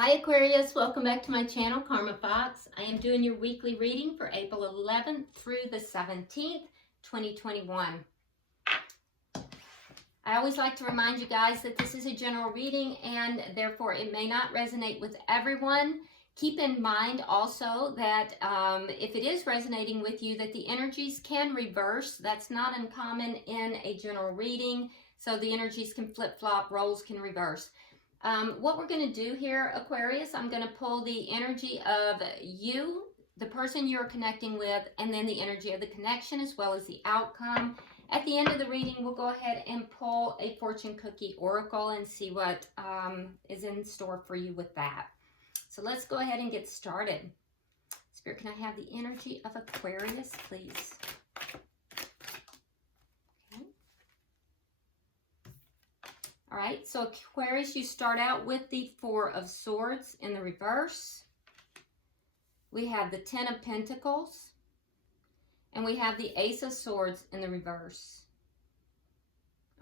Hi Aquarius, welcome back to my channel, Karma Fox. I am doing your weekly reading for April 11th through the 17th, 2021. I always like to remind you guys that this is a general reading and therefore it may not resonate with everyone. Keep in mind also that if it is resonating with you, that the energies can reverse. That's not uncommon in a general reading. So the energies can flip-flop, roles can reverse. What we're going to do here, Aquarius, I'm going to pull the energy of you, the person you're connecting with, and then the energy of the connection as well as the outcome. At the end of the reading, we'll go ahead and pull a fortune cookie oracle and see what is in store for you with that. So let's go ahead and get started. Spirit, can I have the energy of Aquarius, please? All right, so Aquarius, you start out with the Four of Swords in the reverse. We have the Ten of Pentacles. And we have the Ace of Swords in the reverse.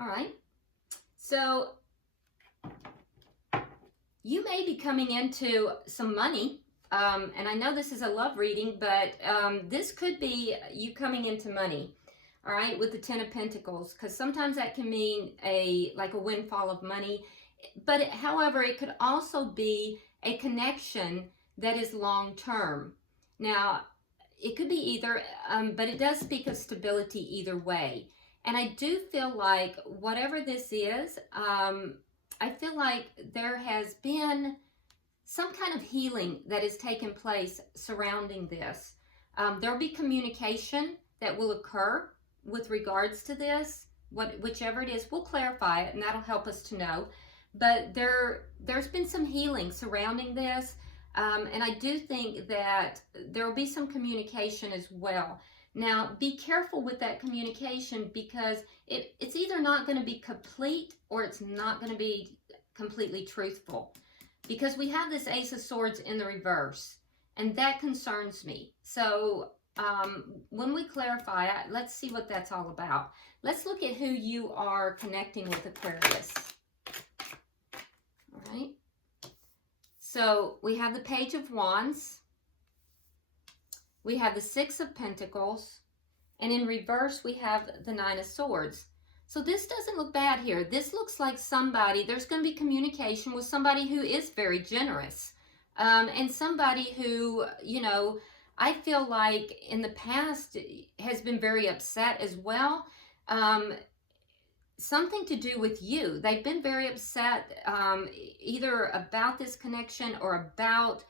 All right, so you may be coming into some money. And I know this is a love reading, but this could be you coming into money. All right, with the Ten of Pentacles, because sometimes that can mean like a windfall of money. But however, it could also be a connection that is long-term. Now, it could be either, but it does speak of stability either way. And I do feel like whatever this is, I feel like there has been some kind of healing that has taken place surrounding this. There'll be communication that will occur with regards to this, whichever it is. We'll clarify it and that'll help us to know. But there's been some healing surrounding this. And I do think that there will be some communication as well. Now, be careful with that communication because it's either not going to be complete or it's not going to be completely truthful. Because we have this Ace of Swords in the reverse, and that concerns me. So when we clarify it, let's see what that's all about. Let's look at who you are connecting with, Aquarius. All right. So we have the Page of Wands. We have the Six of Pentacles. And in reverse, we have the Nine of Swords. So this doesn't look bad here. This looks like somebody, there's going to be communication with somebody who is very generous. And somebody who, you know, I feel like in the past has been very upset as well. Something to do with you. They've been very upset either about this connection or about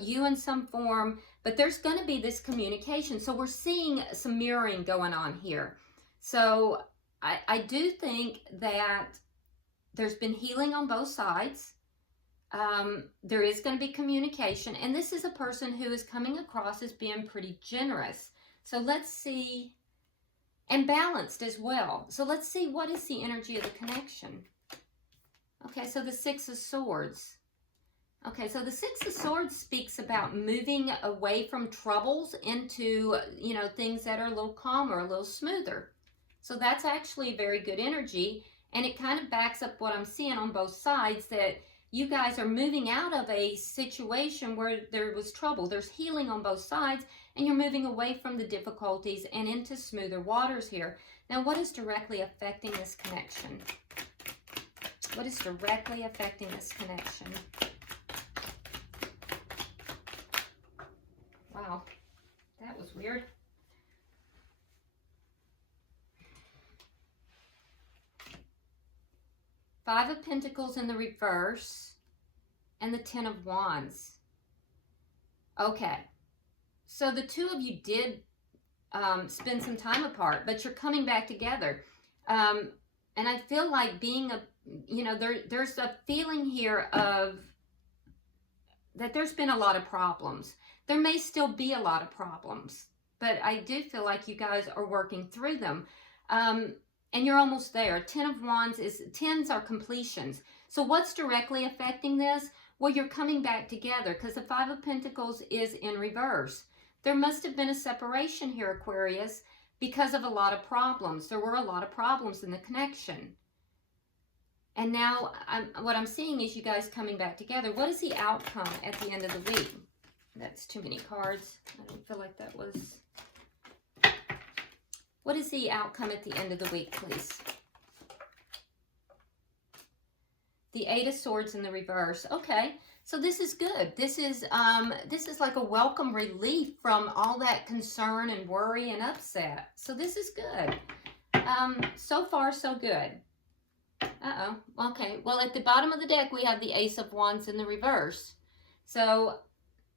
you in some form. But there's going to be this communication. So we're seeing some mirroring going on here. So I do think that there's been healing on both sides. There is going to be communication, and this is a person who is coming across as being pretty generous. So let's see, and balanced as well. So let's see, what is the energy of the connection? Okay, so the Six of Swords. Okay, so the Six of Swords speaks about moving away from troubles into, you know, things that are a little calmer, a little smoother. So that's actually a very good energy, and it kind of backs up what I'm seeing on both sides, that you guys are moving out of a situation where there was trouble. There's healing on both sides, and you're moving away from the difficulties and into smoother waters here. Now, what is directly affecting this connection? What is directly affecting this connection? Wow, that was weird. Five of Pentacles in the reverse, and the Ten of Wands. Okay, so the two of you did spend some time apart, but you're coming back together. And I feel like being you know, there's a feeling here of that there's been a lot of problems. There may still be a lot of problems, but I do feel like you guys are working through them. And you're almost there. Ten of Wands is, tens are completions. So what's directly affecting this? Well, you're coming back together because the Five of Pentacles is in reverse. There must have been a separation here, Aquarius, because of a lot of problems. There were a lot of problems in the connection. And now what I'm seeing is you guys coming back together. What is the outcome at the end of the week? That's too many cards. I don't feel like that was... What is the outcome at the end of the week, please? The Eight of Swords in the reverse. Okay, so this is good. This is like a welcome relief from all that concern and worry and upset. So this is good. So far, so good. Uh-oh. Okay. Well, at the bottom of the deck, we have the Ace of Wands in the reverse. So,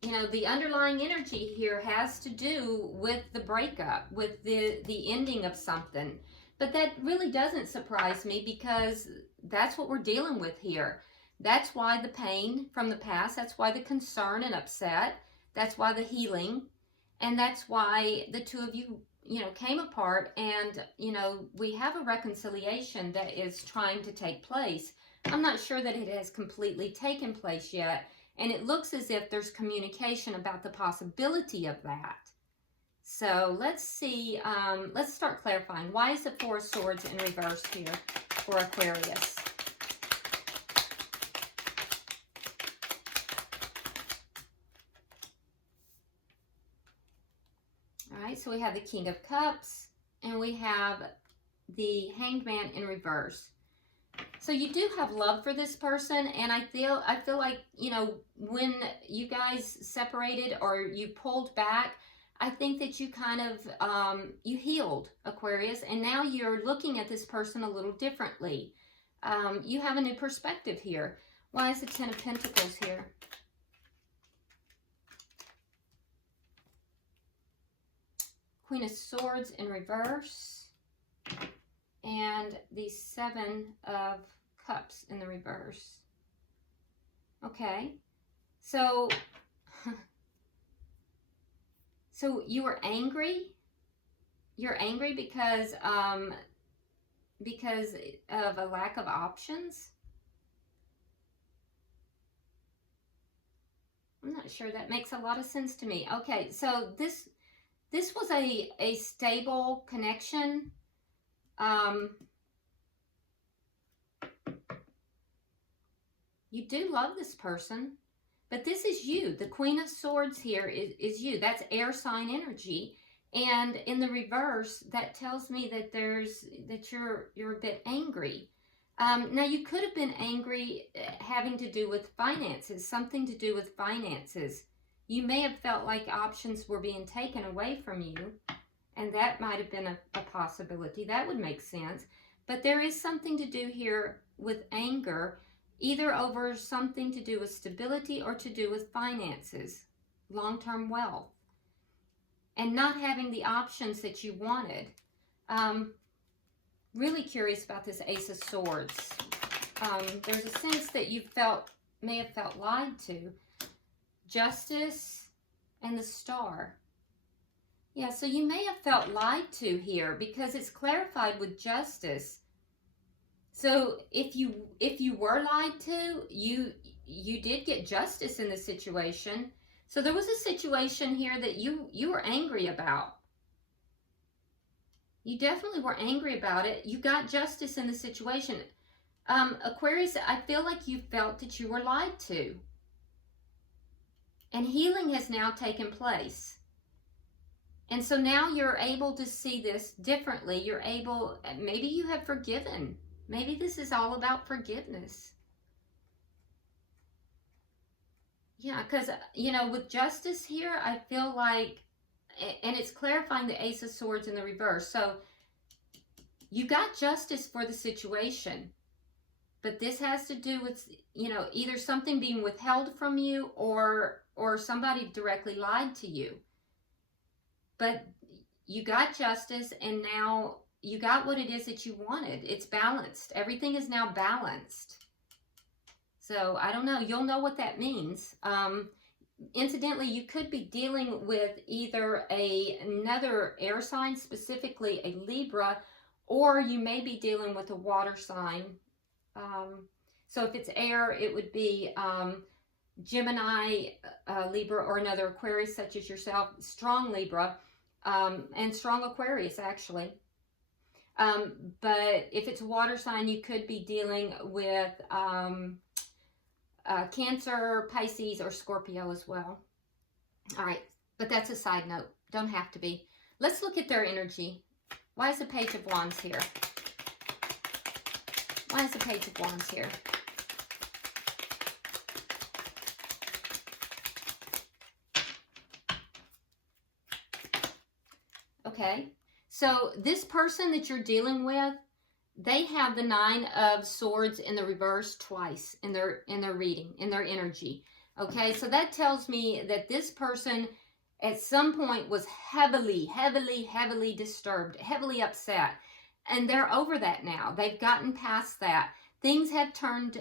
you know, the underlying energy here has to do with the breakup, with the ending of something. But that really doesn't surprise me because that's what we're dealing with here. That's why the pain from the past, that's why the concern and upset, that's why the healing, and that's why the two of you, you know, came apart, and, you know, we have a reconciliation that is trying to take place. I'm not sure that it has completely taken place yet, and it looks as if there's communication about the possibility of that. So let's see, let's start clarifying. Why is the Four of Swords in reverse here for Aquarius? All right, so we have the King of Cups, and we have the Hanged Man in reverse. So you do have love for this person, and I feel like, you know, when you guys separated or you pulled back, I think that you kind of, you healed, Aquarius, and now you're looking at this person a little differently. You have a new perspective here. Why is the Ten of Pentacles here? Queen of Swords in reverse, and the Seven of Cups in the reverse. Okay, so you were angry. You're angry because of a lack of options. I'm not sure that makes a lot of sense to me. Okay, so this was a stable connection. You do love this person, but this is you. The Queen of Swords here is you. That's air sign energy. And in the reverse, that tells me that you're a bit angry. Now, you could have been angry having to do with finances, something to do with finances. You may have felt like options were being taken away from you, and that might have been a possibility. That would make sense. But there is something to do here with anger, either over something to do with stability or to do with finances, long-term wealth, and not having the options that you wanted. Really curious about this Ace of Swords. There's a sense that you may have felt lied to. Justice and the Star. Yeah, so you may have felt lied to here because it's clarified with Justice. So if you were lied to, you did get justice in the situation. So there was a situation here that you were angry about. You definitely were angry about it. You got justice in the situation. Aquarius, I feel like you felt that you were lied to. And healing has now taken place. And so now you're able to see this differently. You're able, maybe you have forgiven. Maybe this is all about forgiveness. Yeah, because, you know, with Justice here, I feel like, and it's clarifying the Ace of Swords in the reverse. So you got justice for the situation. But this has to do with, you know, either something being withheld from you or somebody directly lied to you. But you got justice, and now you got what it is that you wanted. It's balanced. Everything is now balanced. So I don't know. You'll know what that means. Incidentally, you could be dealing with either another air sign, specifically a Libra, or you may be dealing with a water sign. So if it's air, it would be Gemini, Libra, or another Aquarius such as yourself, strong Libra, and strong Aquarius, actually. But if it's a water sign, you could be dealing with Cancer, Pisces, or Scorpio as well. All right, but that's a side note. Don't have to be. Let's look at their energy. Why is the Page of Wands here? Why is the Page of Wands here? Okay, so this person that you're dealing with, they have the Nine of Swords in the reverse twice in their reading, in their energy. Okay, so that tells me that this person at some point was heavily disturbed, heavily upset. And they're over that now. They've gotten past that. Things have turned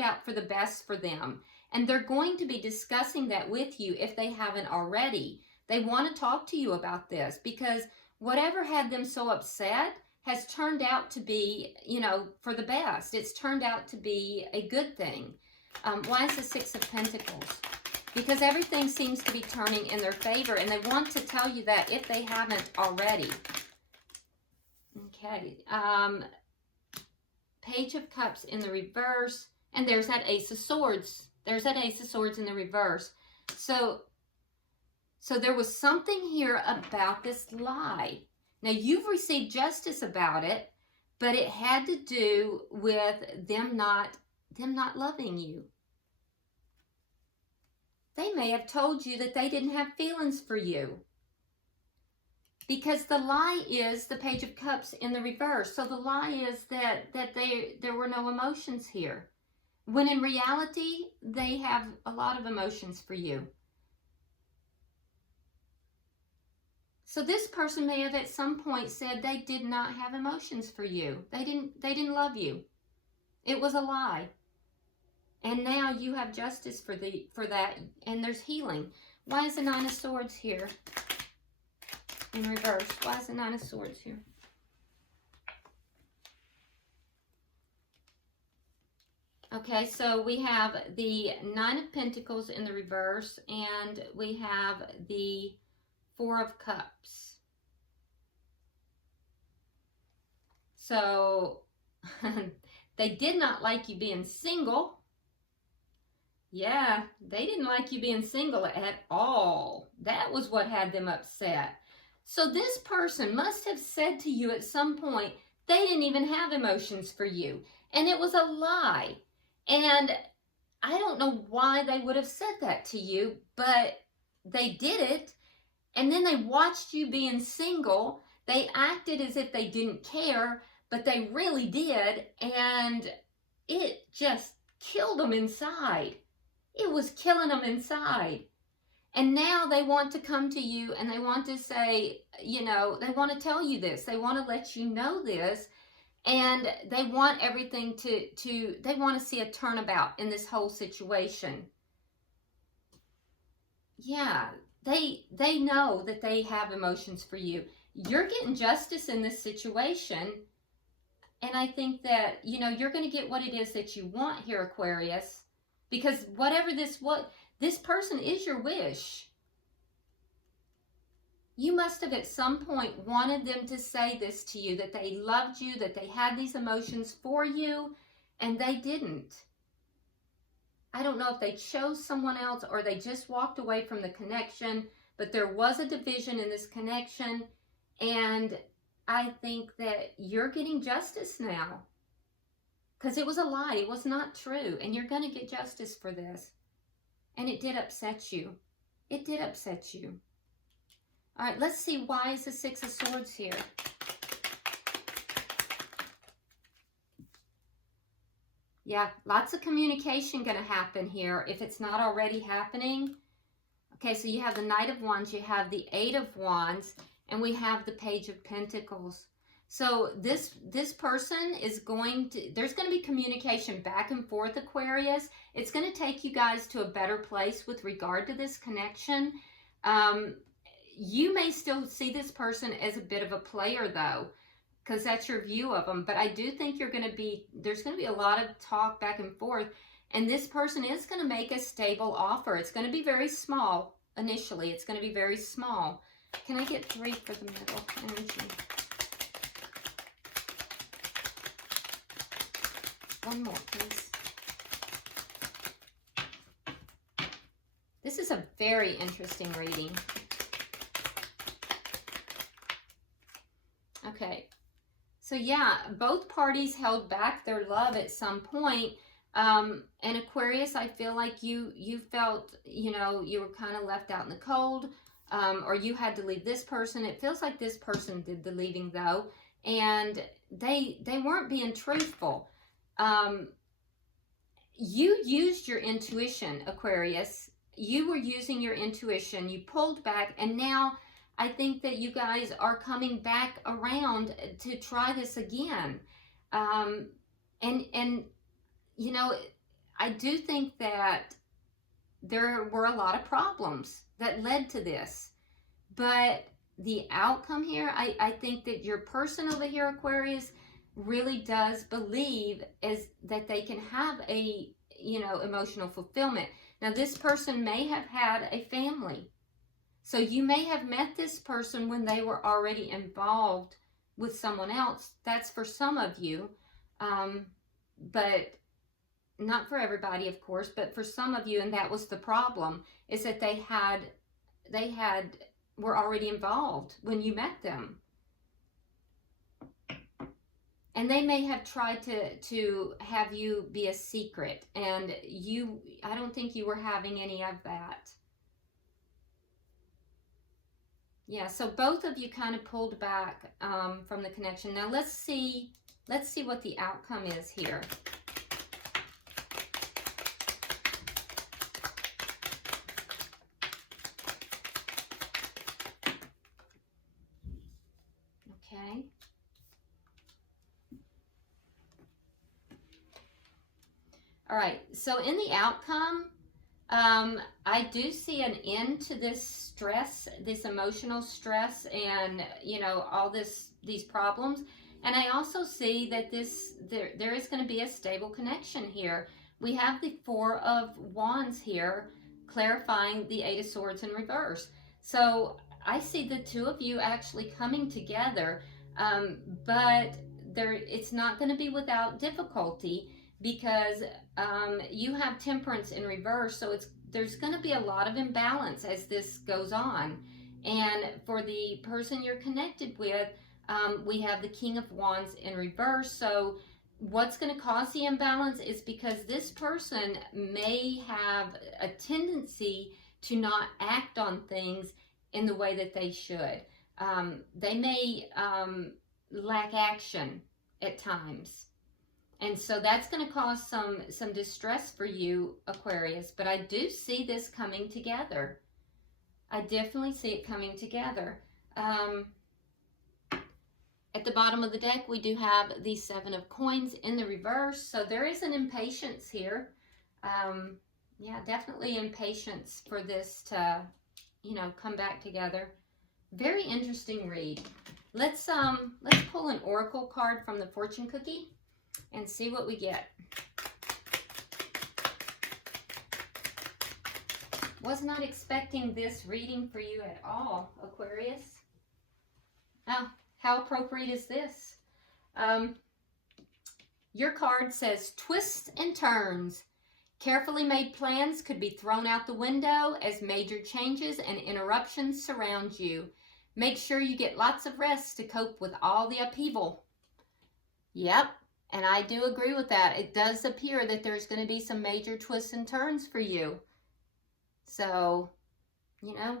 out for the best for them. And they're going to be discussing that with you if they haven't already. They want to talk to you about this because whatever had them so upset has turned out to be, for the best. It's turned out to be a good thing. Why is the Six of Pentacles? Because everything seems to be turning in their favor, and they want to tell you that if they haven't already. Okay. Page of Cups in the reverse, and there's that Ace of Swords. There's that Ace of Swords in the reverse. So there was something here about this lie. Now, you've received justice about it, but it had to do with them not loving you. They may have told you that they didn't have feelings for you. Because the lie is the Page of Cups in the reverse. So the lie is that there were no emotions here. When in reality, they have a lot of emotions for you. So this person may have at some point said they did not have emotions for you. They didn't love you. It was a lie. And now you have justice for that, and there's healing. Why is the Nine of Swords here in reverse? Why is the Nine of Swords here? Okay, so we have the Nine of Pentacles in the reverse, and we have the Four of Cups. So they did not like you being single. Yeah, they didn't like you being single at all. That was what had them upset. So this person must have said to you at some point, they didn't even have emotions for you. And it was a lie. And I don't know why they would have said that to you, but they did it. And then they watched you being single. They acted as if they didn't care, but they really did. And it just killed them inside. It was killing them inside. And now they want to come to you and they want to say, they want to tell you this. They want to let you know this. And they want everything they want to see a turnabout in this whole situation. Yeah, they know that they have emotions for you. You're getting justice in this situation. And I think that, you're going to get what it is that you want here, Aquarius. Because this person is your wish. You must have at some point wanted them to say this to you, that they loved you, that they had these emotions for you, and they didn't. I don't know if they chose someone else or they just walked away from the connection, but there was a division in this connection, and I think that you're getting justice now. Because it was a lie. It was not true. And you're going to get justice for this. And it did upset you. It did upset you. All right, let's see, why is the Six of Swords here? Yeah, lots of communication going to happen here if it's not already happening. Okay, so you have the Knight of Wands, you have the Eight of Wands, and we have the Page of Pentacles. So this person is there's going to be communication back and forth, Aquarius. It's going to take you guys to a better place with regard to this connection. You may still see this person as a bit of a player, though, because that's your view of them. But I do think there's going to be a lot of talk back and forth. And this person is going to make a stable offer. It's going to be very small initially. It's going to be very small. Can I get 3 for the middle energy? One more, please. This is a very interesting reading. Okay. So yeah, both parties held back their love at some point. And Aquarius, I feel like you felt, you know, you were kind of left out in the cold, or you had to leave this person. It feels like this person did the leaving though, and they weren't being truthful. You used your intuition, Aquarius. You were using your intuition. You pulled back, and now I think that you guys are coming back around to try this again. And you know, I do think that there were a lot of problems that led to this. But the outcome here, I think that your person over here, Aquarius, really does believe that they can have a, you know, emotional fulfillment. Now, this person may have had a family. So you may have met this person when they were already involved with someone else. That's for some of you, but not for everybody, of course, but for some of you, and that was the problem, is that they were already involved when you met them. And they may have tried to have you be a secret, and I don't think you were having any of that. Yeah, so both of you kind of pulled back from the connection. Now let's see what the outcome is here. Okay. All right, so in the outcome, I do see an end to this stress, this emotional stress, and, you know, all these problems. And I also see that there is going to be a stable connection here. We have the Four of Wands here, clarifying the Eight of Swords in reverse. So I see the two of you actually coming together, but it's not going to be without difficulty, because you have Temperance in reverse, so there's going to be a lot of imbalance as this goes on. And for the person you're connected with, we have the King of Wands in reverse. So what's going to cause the imbalance is because this person may have a tendency to not act on things in the way that they should. They may lack action at times. And so that's going to cause some distress for you, Aquarius. But I do see this coming together. I definitely see it coming together. At the bottom of the deck, we do have the Seven of Coins in the reverse. So there is an impatience here. Yeah, definitely impatience for this to, you know, come back together. Very interesting read. Let's pull an oracle card from the fortune cookie and see what we get. Was not expecting this reading for you at all, Aquarius. Oh, how appropriate is this? Your card says twists and turns. Carefully made plans could be thrown out the window as major changes and interruptions surround you. Make sure you get lots of rest to cope with all the upheaval. Yep. And I do agree with that. It does appear that there's going to be some major twists and turns for you. So, you know,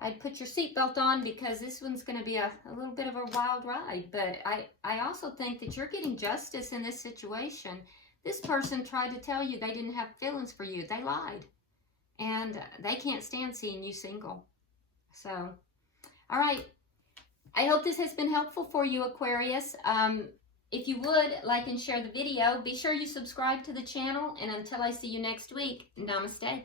I'd put your seatbelt on, because this one's going to be a little bit of a wild ride. But I also think that you're getting justice in this situation. This person tried to tell you they didn't have feelings for you. They lied. And they can't stand seeing you single. So, all right. I hope this has been helpful for you, Aquarius. If you would, like and share the video. Be sure you subscribe to the channel. And until I see you next week, namaste.